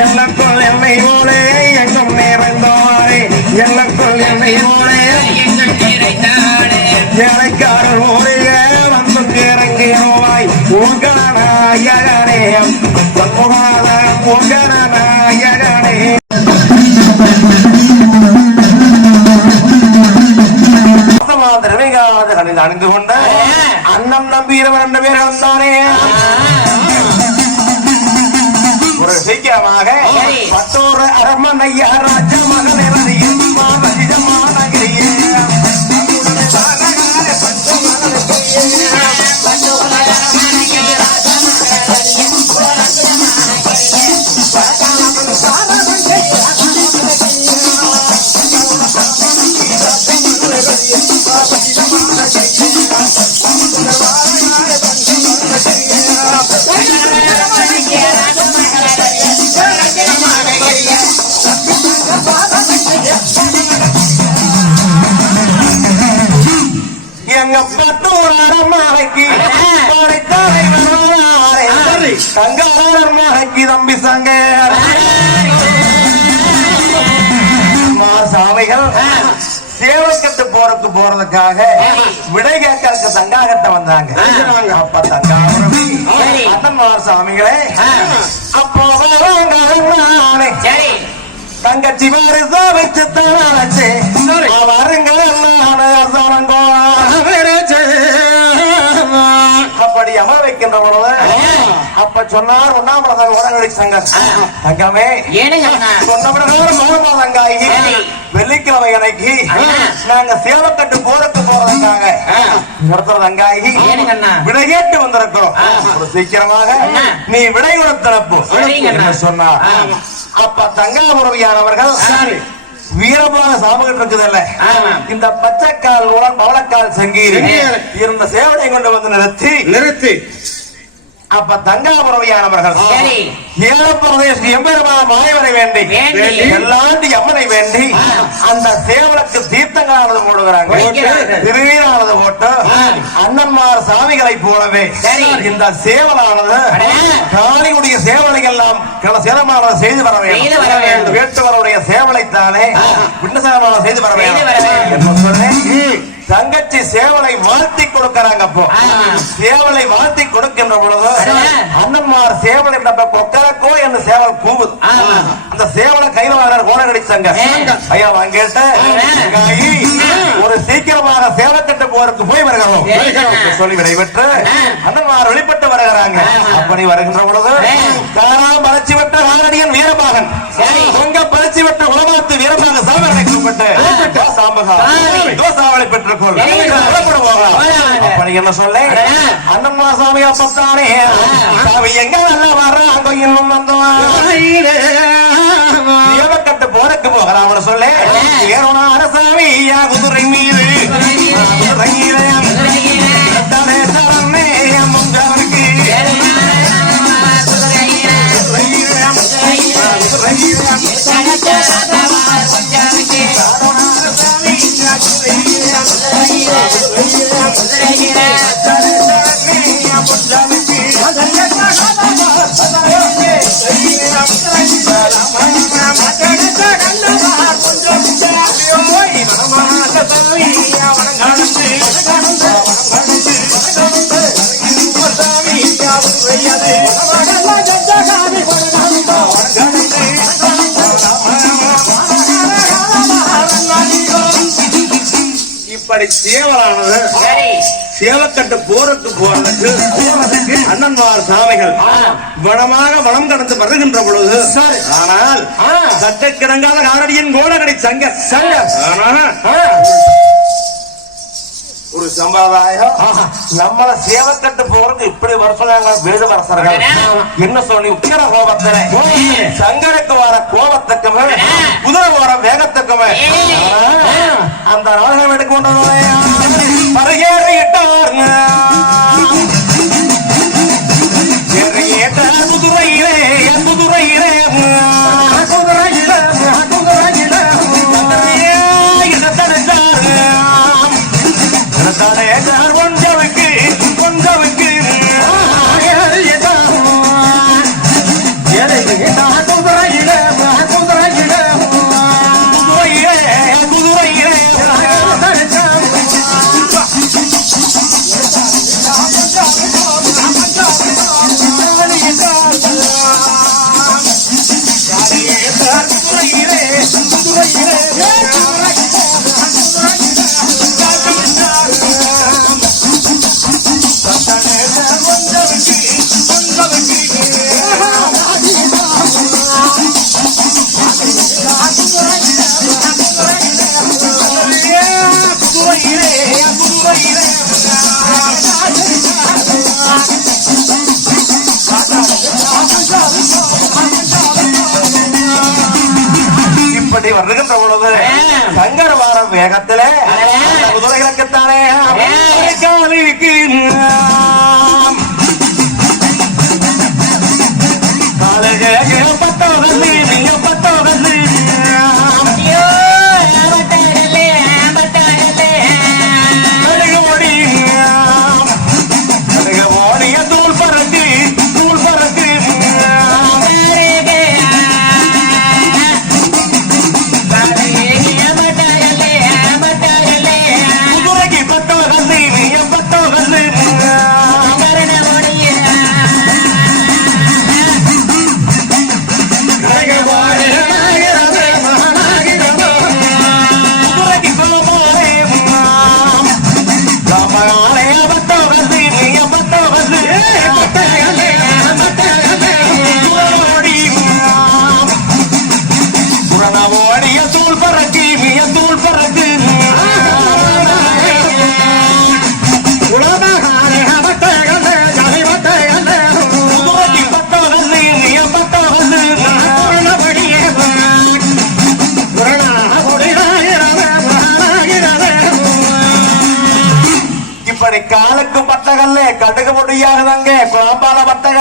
எல்லக்குள் என்னை போலே எங்கும் நிறைந்தோரே எல்லக்குள் என்னை போலே ஏழைக்காரர் ஓடிய வந்து இறங்கினோவாய் உங்களாயகனே சண்முகாத உங்களாயகனே திரவிகாதகளில் அணிந்து கொண்ட அண்ணன் நம்பி இருவர் ரெண்டு பேர் வந்தானே சரி. பத்தோரு அரண்மனையா ராஜ தங்க அரண்மனைக்கு தம்பி சங்க. சாமிகள் சேவக்கட்டு போறதுக்கு போறதுக்காக விடை கேட்கறதுக்கு தங்காகட்ட வந்தாங்க. அப்ப தங்காபுரமி சரி. அண்ணன்மார் சாமிகளே. அப்போ தங்கச்சி வாரிசா வச்சு வருங்க அமர வைக்கின்ற பொழுது அப்ப சொன்னார் ஒன்னாம் உடனடி சங்கம். அண்ணா சொன்ன பிரகாரம் மௌன தங்காயி சரி. வெள்ளிக்கிழமை அன்னைக்கு நாங்க சேவக்கட்டு போறதுக்கு போறதுக்காக நடத்துற தங்காயி ஏனுங்க அண்ணா விடைகேட்டு வந்திருக்கிறோம். சீக்கிரமாக. நீ விடை. என்ன சொன்னா அப்ப தங்காபுரவியானவர்கள் வீரமான சாமிகள் இருக்குதல்ல. இந்த பச்சைக்கால் உடன் பவளக்கால் சங்கீரி இருந்த சேவனை கொண்டு வந்து நிறுத்தி நிறுத்தி. அப்ப தங்காபுரவியானவர்கள் சரி ஏழ பிரதேச எம்பெருமா மாயவரை வேண்டி. எல்லாண்டி அம்மனை வேண்டி அந்த சேவலுக்கு தீர்த்தங்களானது போடுகிறாங்க. திருவீரானது போட்டு அண்ணன்மார் சாமிகளை போலவே. இந்த சேவலானது. காளியுடைய சேவலை எல்லாம் சேதமானதை செய்து வர வேண்டும். வேட்டுவருடைய சேவலைத்தானே விண்ணசேதமானதை செய்து வர வேண்டும். என்று சொன்னேன். தங்கச்சி சேவலை வாழ்த்தி கொடுக்கறாங்க அப்போ. சேவலை வாழ்த்தி கொடுக்கின்ற பொழுது. அண்ணன்மார் சேவலை நம்ம கொக்கரக்கோ என்று சேவல் கூவுது. அந்த சேவலை கையில வாங்கினார் கோணகடி சங்கம் ஏங்க. ஐயா வாங்கிட்ட. ஒரு சீக்கிரமாக சேவக்கட்டு போருக்கு போய் வருகிறோம் சொல்லி விடைபெற்று. அண்ணன்மார் வெளிப்பட்டு வருகிறாங்க அப்படி வருகின்ற பொழுது ஆ. காராம் பறச்சி விட்ட காரடியன் வீரபாகன். தொங்க பறிச்சு விட்ட உலமாத்து வீரபாக சாமரை கூப்பிட்டு சாம்பகா சரி. தோசாவளை பெற்றுக்கொள். அப்படி என்ன சொல்ல. அண்ணம்மா சாமி அப்பத்தானே சாமி எங்க நல்ல வர்றாங்க இன்னும் வந்தோம் தேவக்கட்டு போறக்கு போகிறான் அவனை சொல்ல ஏறோனா அரசாமி குதிரை மீது? குதிரை மீது. இப்படி சேவலானது சேவக்கட்டு போருக்கு போறதுக்கு அண்ணன்மார் சாமிகள் வனமாக வனம் கடந்து வருகின்ற பொழுது ஆனால் சட்டக்கிடங்காத காரடியின் கோடகடி சங்க. சங்க. ஒரு சம்பிரதாயம். நம்மள சேவக்கட்டு போறது இப்படி வருஷம் வேத வரசர்கள் என்ன சொல்லி? உக்கிர கோபத்திலே சங்கருக்கு வர கோபத்துக்குமே குதிரை வர வேகத்துக்குமே அந்த நாடகம் எடுக்க பருகேறிட்டாருங்க மறையேறிட்டார்னு 아, 이거 이거 வேகத்துல. உலகத்தாலே காலிக்கு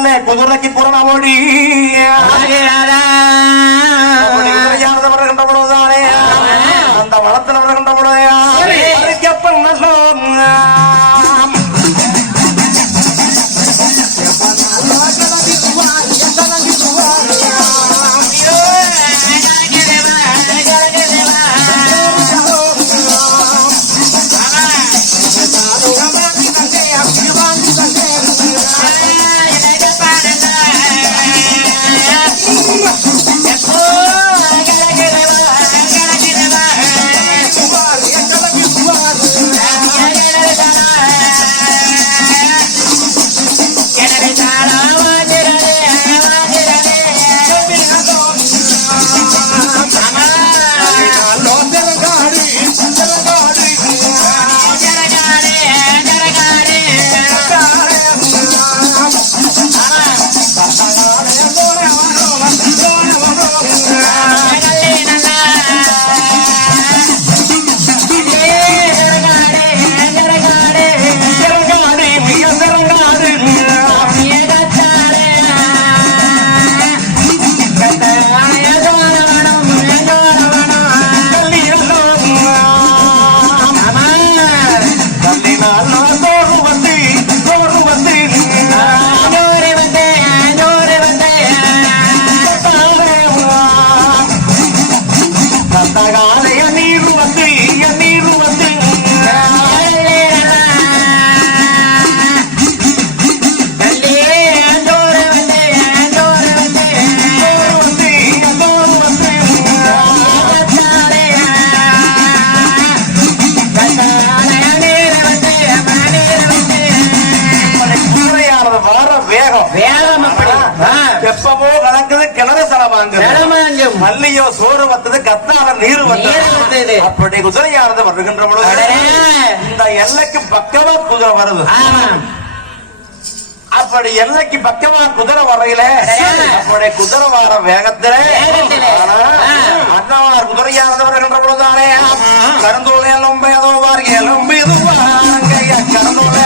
কোরআনে কদরা কি পুরান আমলি மல்லியோ சோறு வந்தது கத்தாவர் நீர் வந்தது. அப்படி குதிரையானது வருகின்ற எல்லைக்கு பக்கமா குதிரை அப்படி எல்லைக்கு பக்கமா குதிரை வரையில அப்படி குதிரை வர வேகத்துல அண்ணவார் குதிரையானது வருகின்ற பொழுதானே கருந்தோலை எலும்பு ஏதோ வார் எலும்பு இதுவாங்க கருந்தோலை